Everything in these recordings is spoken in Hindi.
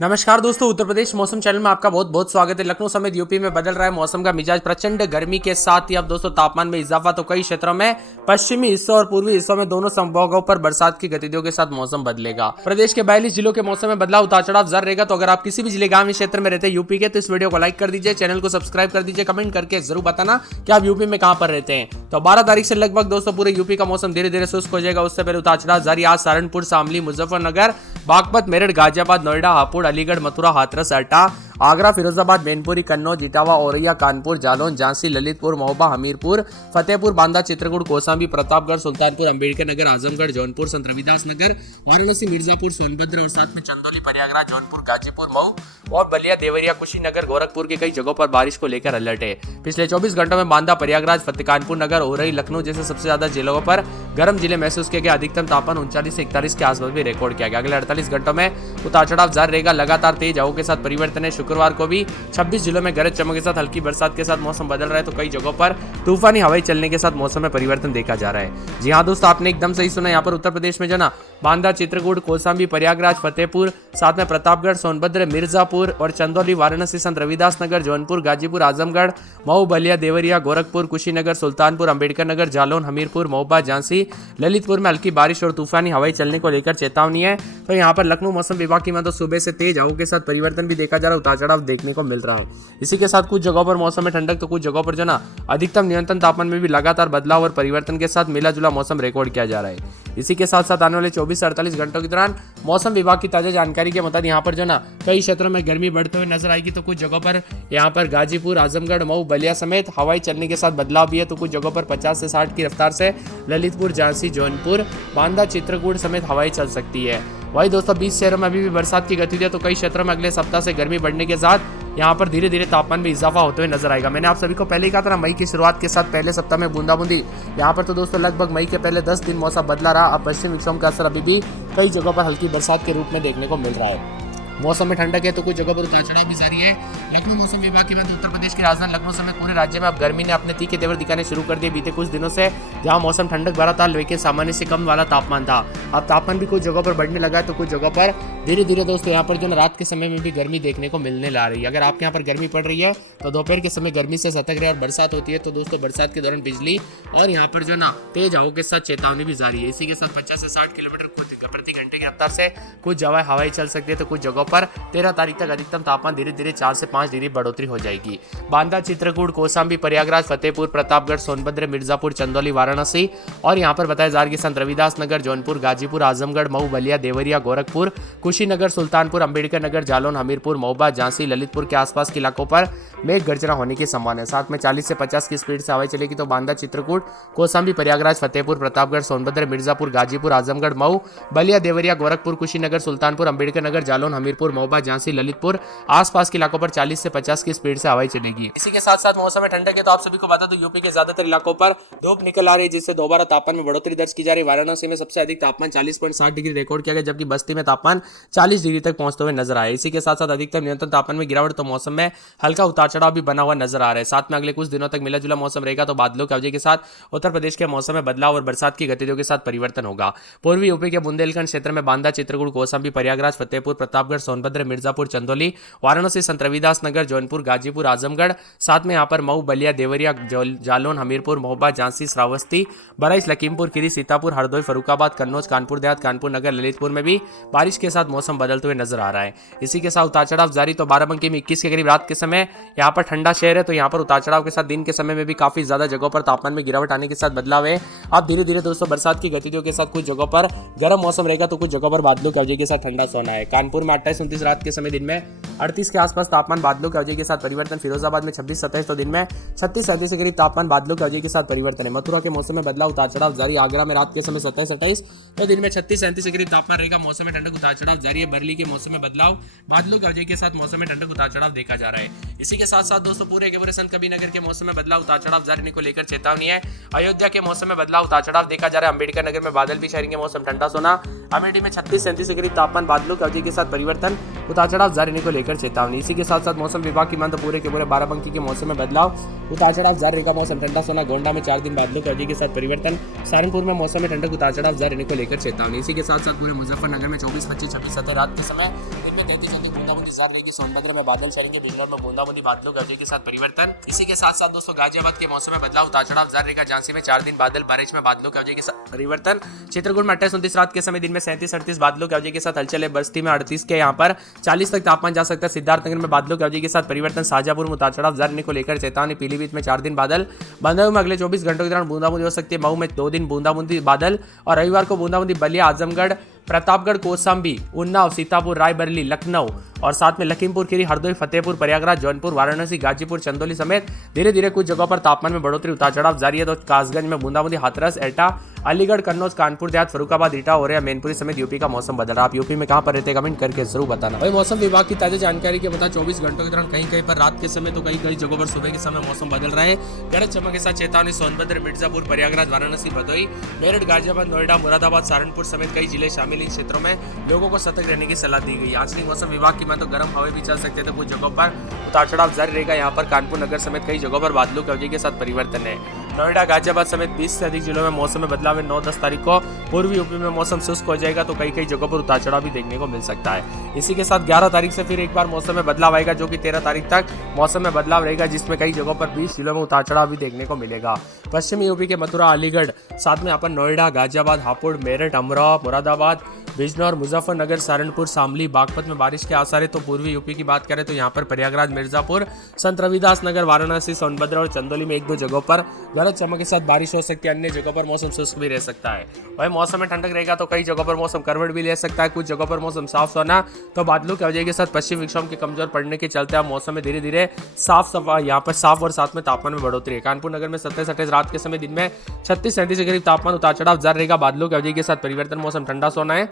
नमस्कार दोस्तों, उत्तर प्रदेश मौसम चैनल में आपका बहुत बहुत स्वागत है। लखनऊ समेत यूपी में बदल रहा है मौसम का मिजाज। प्रचंड गर्मी के साथ ही अब दोस्तों तापमान में इजाफा। तो कई क्षेत्रों में पश्चिमी हिस्सों और पूर्वी हिस्सों में दोनों संभागों पर बरसात की गतिविधियों के साथ मौसम बदलेगा। प्रदेश के 42 जिलों के मौसम में बदलाव उतार चढ़ाव जारी रहेगा। तो अगर आप किसी भी जिले गांव क्षेत्र में रहते हैं यूपी के, तो इस वीडियो को लाइक कर दीजिए, चैनल को सब्सक्राइब कर दीजिए, कमेंट करके जरूर बताना कि आप यूपी में कहां पर रहते हैं। तो 12 तारीख से लगभग दोस्तों पूरे यूपी का मौसम धीरे धीरे शुष्क हो जाएगा। उससे पहले उतार चढ़ाव जारी। आज सहारनपुर, शामली, मुजफ्फरनगर, बागपत, मेरठ, गाजियाबाद, नोएडा, हापुड़, अलीगढ़, मथुरा, हाथरस, एटा, आगरा, फिरोजाबाद, मैनपुरी, कन्नौज, इटावा, औरैया, कानपुर, जालौन, झांसी, ललितपुर, महोबा, हमीरपुर, फतेहपुर, बांदा, चित्रकूट, कौशाम्बी, प्रतापगढ़, सुल्तानपुर, अंबेडकर नगर, आजमगढ़, जौनपुर, संत रविदास नगर, वाराणसी, मिर्जापुर, सोनभद्र और साथ में चंदौली, प्रयागराज, जौनपुर, गाजीपुर, मऊ और बलिया, देवरिया, कुशीनगर, गोरखपुर के कई जगहों पर बारिश को लेकर अलर्ट है। पिछले 24 घंटों में बांदा, प्रयागराज, फतेहकानपुर नगर, औरई, लखनऊ जैसे सबसे ज्यादा जिलों पर गर्म जिले महसूस किए गए। अधिकतम तापमान 39 से 41 के आसपास भी रिकॉर्ड किया गया। अगले 48 घंटों में उतार चढ़ाव जारी रहेगा। लगातार तेज हवाओं के साथ परिवर्तन है। शुक्रवार को भी 26 जिलों में गरज चमक के साथ हल्की बरसात के साथ मौसम बदल रहा है। तो कई जगहों पर तूफानी हवाएं चलने के साथ मौसम में परिवर्तन देखा जा रहा है। जी हाँ दोस्तों, आपने एकदम सही सुना। यहाँ पर उत्तर प्रदेश में जो ना बांदा, चित्रकूट, कौशाम्बी, प्रयागराज, फतेहपुर, साथ में प्रतापगढ़, सोनभद्र, मिर्जापुर और चंदौली, वाराणसी, संत रविदास नगर, जौनपुर, गाजीपुर, आजमगढ़, मऊ, बलिया, देवरिया, गोरखपुर, कुशीनगर, सुल्तानपुर, अंबेडकर नगर, जालौन, हमीरपुर, महोबा, झांसी, ललितपुर में हल्की बारिश और तूफानी हवाएं चलने को लेकर चेतावनी है। तो यहाँ पर लखनऊ मौसम विभाग की तो सुबह से तेज हवाओं के साथ परिवर्तन भी देखा जा रहा है, उतार चढ़ाव देखने को मिल रहा है। इसी के साथ कुछ जगहों पर मौसम में ठंडक, तो कुछ जगहों पर जो ना अधिकतम न्यूनतम तापमान में भी लगातार बदलाव और परिवर्तन के साथ मिला जुला मौसम रिकॉर्ड किया जा रहा है। इसी के साथ साथ आने वाले 24 से 48 घंटों के दौरान मौसम विभाग की ताजा जानकारी के मुताबिक यहाँ पर जो ना कई क्षेत्रों में गर्मी बढ़ते हुए नजर आएगी। तो कुछ जगहों पर यहाँ पर गाजीपुर, आजमगढ़, मऊ, बलिया समेत हवाई चलने के साथ बदलाव भी है। तो कुछ जगहों पर 50 से 60 की रफ्तार से ललितपुर, झांसी, जौनपुर, बांदा, चित्रकूट समेत हवाई चल सकती है। वही दोस्तों 20 शहरों में अभी भी बरसात की गतिविधियां। तो कई क्षेत्रों में अगले सप्ताह से गर्मी बढ़ने के साथ यहाँ पर धीरे धीरे तापमान में इजाफा होते हुए नजर आएगा। मैंने आप सभी को पहले ही कहा था ना, मई की शुरुआत के साथ पहले सप्ताह में बूंदाबूंदी। यहाँ पर तो दोस्तों लगभग मई के पहले 10 दिन मौसम बदला रहा। अब पश्चिम विक्षोभ का असर अभी भी कई जगहों पर हल्की बरसात के रूप में देखने को मिल रहा है। मौसम में ठंडक है तो कुछ जगहों पर उतार चढ़ाव भी जारी है। लखनऊ मौसम विभाग की बात उत्तर प्रदेश की राजधानी लखनऊ समेत पूरे राज्य में अब गर्मी ने अपने तीखे तेवर दिखाने शुरू कर दिए। बीते कुछ दिनों से जहां मौसम ठंडक भरा था, लेकिन सामान्य से कम वाला तापमान था, अब तापमान भी कुछ जगहों पर बढ़ने लगा है। तो कुछ जगहों पर धीरे धीरे दोस्तों यहाँ पर जो रात के समय में भी गर्मी देखने को मिलने ला रही है। अगर आपके यहाँ पर गर्मी पड़ रही है तो दोपहर के समय गर्मी से सतर्क रहे और बरसात होती है तो दोस्तों बरसात के दौरान बिजली और यहाँ पर जो ना तेज हवाओं के साथ चेतावनी भी जारी है। इसी के साथ 50 से 60 किलोमीटर प्रति घंटे की रफ्तार से कुछ हवाएं चल सकती है। तो कुछ जगहों पर 13 तारीख तक अधिकतम तापमान धीरे धीरे 4 से 5 डिग्री बढ़ोतरी हो जाएगी। बांदा, चित्रकूट, कौशाम्बी, प्रयागराज, फतेहपुर, प्रतापगढ़, सोनभद्र, मिर्जापुर, चंदौली, वाराणसी और यहाँ पर बताया जा रहा है कि संत रविदास नगर, जौनपुर, गाजीपुर, आजमगढ़, मऊ, बलिया, देवरिया, गोरखपुर, कुशीनगर, सुल्तानपुर, अंबेडकर नगर, जालौन, हमीरपुर, महोबा, झांसी, ललितपुर के आसपास के इलाकों पर मेघ गर्जना होने की संभावना है। साथ में 40 से 50 की स्पीड से हवाएं चलेगी। तो बांदा, चित्रकूट, कौशाम्बी, प्रयागराज, फतेहपुर, प्रतापगढ़, सोनभद्र, मिर्जापुर, गाजीपुर, आजमगढ़, मऊ, बलिया, देवरिया, गोरखपुर, कुशीनगर, सुल्तानपुर, अंबेडकर नगर, जालौन, हमीरपुर, महोबा, झांसी, ललितपुर आसपास के इलाकों पर 40 से 50 की स्पीड से हवाएं चलेगी। इसी के साथ साथ मौसम में ठंडक है। तो आप सभी को बता दूं यूपी के ज्यादातर इलाकों पर धूप निकल आ रही है, जिससे दोबारा तापमान में बढ़ोतरी दर्ज की जा रही है। वाराणसी में सबसे अधिक तापमान 40.7 डिग्री रिकॉर्ड किया गया, जबकि बस्ती में तापमान 40 डिग्री तक पहुंचते हुए नजर आए। इसी के साथ साथ अधिकतम न्यूनतम तापमान में गिरावट। तो मौसम में हल्का उतार चढ़ाव भी बना हुआ नजर आ रहा है। साथ में अगले कुछ दिनों तक मिला जुला मौसम रहेगा। तो बादलों की अवधि के साथ उत्तर प्रदेश के मौसम में बदलाव और बरसात की गतिविधियों के साथ परिवर्तन होगा। पूर्वी यूपी के बुंदेलखंड क्षेत्र में बांदा, चित्रकूट, कौशाम्बी, प्रयागराज, फतेहपुर, प्रतापगढ़, सोनभद्र, मिर्जापुर, चंदौली, वाराणसी, संत रविदास नगर, जौनपुर, गाजीपुर, आजमगढ़, साथ में यहाँ पर मऊ, बलिया, देवरिया, जालौन, हमीरपुर, महोबा, झांसी, श्रावस्ती, बराइच, लखीमपुर खीरी, सीतापुर, हरदोई, फरुखाबाद, कन्नौज, कानपुर देहात, कानपुर नगर, ललितपुर में भी बारिश के साथ मौसम बदलते हुए नजर आ रहा है। इसी के साथ उतार चढ़ाव जारी। तो बाराबंकी में 21 के करीब रात के समय यहाँ पर ठंडा शहर है, तो यहाँ पर उतार चढ़ाव के साथ दिन के समय में भी काफी ज्यादा जगहों पर तापमान में गिरावट आने के साथ बदलाव है। अब धीरे धीरे दोस्तों बरसात की गतिविधियों के साथ कुछ जगहों पर गर्म मौसम रहेगा, तो कुछ जगहों पर बादलों की अवधि के साथ ठंडा सोना है। कानपुर में 28-29 रात के समय, दिन में 38 के आसपास तापमान, बादलों की अवधि के साथ परिवर्तन। फिरोजाबाद में 26-27 तो दिन में 36-37 के करीब तापमान, बादलों की अवधि के साथ परिवर्तन है। मथुरा के मौसम में बदलाव, उतार चढ़ाव जारी। आगरा में रात के समय 27-28 तो दिन में 36-37 के करीब तापमान रहेगा। मौसम में ठंडक, उतार चढ़ाव जारी है। बरेली के मौसम में बदलाव, बादलों की अवधि के साथ मौसम में ठंडक, उतार चढ़ाव देखा जा रहा है। इसी के साथ साथ दोस्तों पूरे के पूरे संत कबीरनगर के मौसम में बदलाव, उतार चढ़ाव जारी को लेकर चेतावनी है। अयोध्या के मौसम में बदलाव, उतार चढ़ाव देखा जा रहा है। अंबेडकर नगर में बादल भी छाएंगे, मौसम ठंडा सोना। अमेठी में 36-37 के करीब तापमान, बादलों की अवधि के साथ परिवर्तन, उतार चढ़ाव जारी को लेकर लेकर चेतावनी। इसी के साथ साथ मौसम विभाग की मान तो पूरे के पूरे बाराबंकी के मौसम में बदलाव, उतार चढ़ाव जारी रहेगा। मौसम ठंडा सोना। गोंडा में 4 दिन बादलों की अवधि के साथ परिवर्तन। सहारनपुर में मौसम में ठंडक, उतार चढ़ाव जारी रहने को लेकर चेतावनी। इसी के साथ साथ पूरे मुजफ्फरनगर में 24, 25, 26, 27 रात के समय दिन में 33 घंटे बूंदाबांदी जारी रहेगी। सोनभद्र में बादल छाएंगे। बिजनौर में बूंदाबांदी बादलों की अवधि के साथ परिवर्तन। इसी के साथ साथ दोस्तों गाजियाबाद के मौसम में बदलाव, उतार चढ़ाव जारी रहेगा। झांसी में 4 दिन बादल, बारिश में बादलों की अवधि के साथ परिवर्तन। चित्रकूट में 28, 29 रात के समय दिन में 37, 38 बादलों की अवधि के साथ हलचल है। बस्ती में 38 के यहाँ पर 40 तक तापमान जा सकता है। सिद्धार्थनगर में बादलों की अवधि के साथ परिवर्तन। शाजापुर में उतार चढ़ाव जारी रहने को लेकर चेतावनी। पीलीभीत में 4 दिन बादल। बंदरदेव में अगले 24 घंटों के दौरान बूंदाबांदी हो सकती है। मऊ में 2 दिन बूंदाबांदी बादल और रविवार को बूंदाबांदी। बलिया, आजमगढ़, प्रतापगढ़, कौशाम्बी, उन्नाव, सीतापुर, रायबरेली, लखनऊ और साथ में लखीमपुर खीरी, हरदोई, फतेहपुर, प्रयागराज, जौनपुर, वाराणसी, गाजीपुर, चंदौली समेत धीरे धीरे कुछ जगहों पर तापमान में बढ़ोतरी, उतार चढ़ाव जारी है। तो कासगंज में बूंदाबांदी, हाथरस, एटा, अलीगढ़, कन्नौज, कानपुर देहात, फरुखाबाद, ईटा, औरैया, मैनपुरी समेत यूपी का मौसम बदल रहा है। आप यूपी में कहां पर रहते हैं कमेंट करके जरूर बताना। वही मौसम विभाग की ताजा जानकारी के बता 24 घंटों के दौरान कहीं कहीं पर रात के समय तो कई कई जगहों पर सुबह के समय मौसम बदल रहा है। गरज चमक के साथ चेतावनी। सोनभद्र, मिर्जापुर, प्रयागराज, वाराणसी, भदोई, मेरठ, गाजियाबाद, नोएडा, मुरादाबाद, सहारनपुर समेत कई जिले शामिल। इन क्षेत्रों में लोगों को सतर्क रहने की सलाह दी गई। आज की मौसम विभाग की मान तो गर्म हवा भी चल सकते थे। कुछ जगहों पर उतार चढ़ाव जारी रहेगा। यहाँ पर कानपुर नगर समेत कई जगहों पर बादलों की अवधि के साथ परिवर्तन है। नोएडा, गाजियाबाद समेत 20 से अधिक जिलों में मौसम में बदलाव है। 9-10 तारीख को पूर्वी यूपी में मौसम शुष्क हो जाएगा तो कई कई जगहों पर उतार चढ़ाव भी देखने को मिल सकता है। इसी के साथ 11 तारीख से फिर एक बार मौसम में बदलाव आएगा, जो कि 13 तारीख तक मौसम में बदलाव रहेगा, जिसमें कई जगहों पर 20 जिलों में उतार चढ़ाव भी देखने को मिलेगा। पश्चिमी यूपी के मथुरा, अलीगढ़, साथ में यहाँ पर नोएडा, गाजियाबाद, हापुड़, मेरठ, अमरोहा, मुरादाबाद, बिजनौर, मुजफ्फरनगर, सहारनपुर, शामली, बागपत में बारिश के आसार है। तो पूर्वी यूपी की बात करें तो यहाँ पर प्रयागराज, मिर्जापुर, संत रविदास नगर, वाराणसी, सोनभद्र और चंदौली में 1-2 जगहों पर गरज चमक के साथ बारिश हो सकती है। अन्य जगहों पर मौसम शुष्क भी रह सकता है। वही मौसम में ठंडक रहेगा तो कई जगहों पर मौसम करवट भी ले सकता है। कुछ जगहों पर मौसम साफ होना तो बादलों की वजह के साथ पश्चिम विक्षोभ के कमजोर पड़ने के चलते अब मौसम में धीरे धीरे साफ सफा यहाँ पर साफ और साथ में तापमान में बढ़ोतरी है। कानपुर नगर में 27-28 रात के समय दिन में 36-37 के करीब तापमान, उतार चढ़ाव जारी रहेगा। बादलों की वजह के साथ परिवर्तन। मौसम ठंडा सोना है।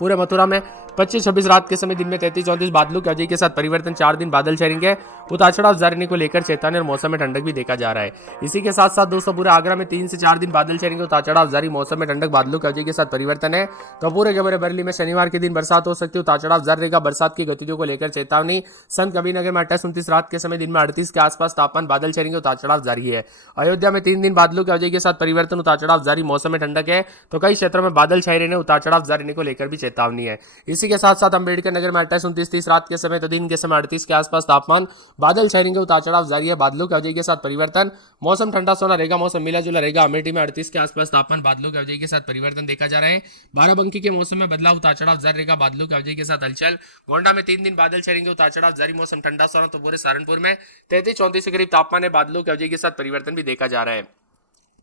पूरे मथुरा में 25-26 रात के समय दिन में 33-34 बादलों की अवधि के साथ परिवर्तन। 4 दिन बादल छाएंगे। उतार चढ़ाव जारी रहने को लेकर चेतावनी और मौसम में ठंडक भी देखा जा रहा है। इसी के साथ साथ दोस्तों पूरे आगरा में 3 से 4 दिन बादल छाएंगे। उतार चढ़ाव जारी। मौसम में ठंडक, बादलों की अवधि के साथ परिवर्तन है। तो पूरे के पूरे बरेली में शनिवार के दिन बरसात हो सकती है। उतार चढ़ाव जारी रहेगा। बरसात की गतिविधियों को लेकर चेतावनी। संत कबीरनगर में 28-29 रात के समय दिन में 38 के आसपास तापमान, बादल छाएंगे। उतार चढ़ाव जारी है। अयोध्या में 3 दिन बादलों की अवधि के साथ परिवर्तन, उतार चढ़ाव जारी। मौसम में ठंडक है तो कई क्षेत्रों में बादल छाए रहने, उतार चढ़ाव जारी रहने को लेकर भी चेतावनी है। इसी के साथ साथ अम्बेडकर नगर में 28-29-30 रात के समय तो दिन के समय 38 के आसपास तापमान, बादल छाएंगे। उतार चढ़ाव जारी है। बादलों की अवधि के साथ परिवर्तन। मौसम ठंडा सोना रहेगा। मौसम मिला जुला रहेगा। अमेठी में 38 के आसपास तापमान, बादलों की अवधि के साथ परिवर्तन देखा जा रहा है। बाराबंकी के मौसम में बदलाव, उतार चढ़ाव जारी रहेगा। बादलों की अवधि के साथ हलचल। गोंडा में 3 दिन बादल छाएंगे। उतार चढ़ाव जारी। मौसम ठंडा सोना। तो पूरे सहारनपुर में 33-34 के करीब तापमान है। बादलों की अवधि के साथ परिवर्तन भी देखा जा रहा है।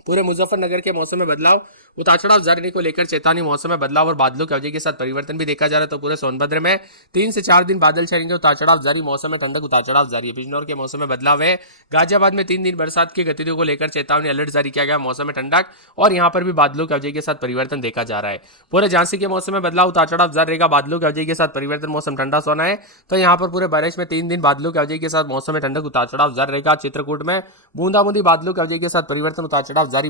पूरे मुजफ्फरनगर के मौसम में बदलाव, उतार चढ़ाव जारी रहने को लेकर चेतावनी। मौसम में बदलाव और बादलों की अवधि के साथ परिवर्तन भी देखा जा रहा है। तो पूरे सोनभद्र में 3 से 4 दिन बादल छाएंगे। उतार चढ़ाव जारी। मौसम में ठंडक, उतार चढ़ाव जारी है। बिजनौर के मौसम में बदलाव है। गाजियाबाद में 3 दिन बरसात की गतिविधियों को लेकर चेतावनी, अलर्ट जारी किया गया। मौसम में ठंडक और यहाँ पर भी बादलों की अवधि के साथ परिवर्तन देखा जा रहा है। पूरे झांसी के मौसम में बदलाव, उतार चढ़ाव जारी रहेगा। बादलों की अवधि के साथ परिवर्तन। मौसम ठंडा सोना है। तो यहाँ पर पूरे बरेश में 3 दिन बादलों की अवधि के साथ मौसम में ठंडक, उतार चढ़ाव जारी रहेगा। चित्रकूट में बूंदाबूंदी, बादलों की अवधि के साथ परिवर्तन, उतार चढ़ाव जारी।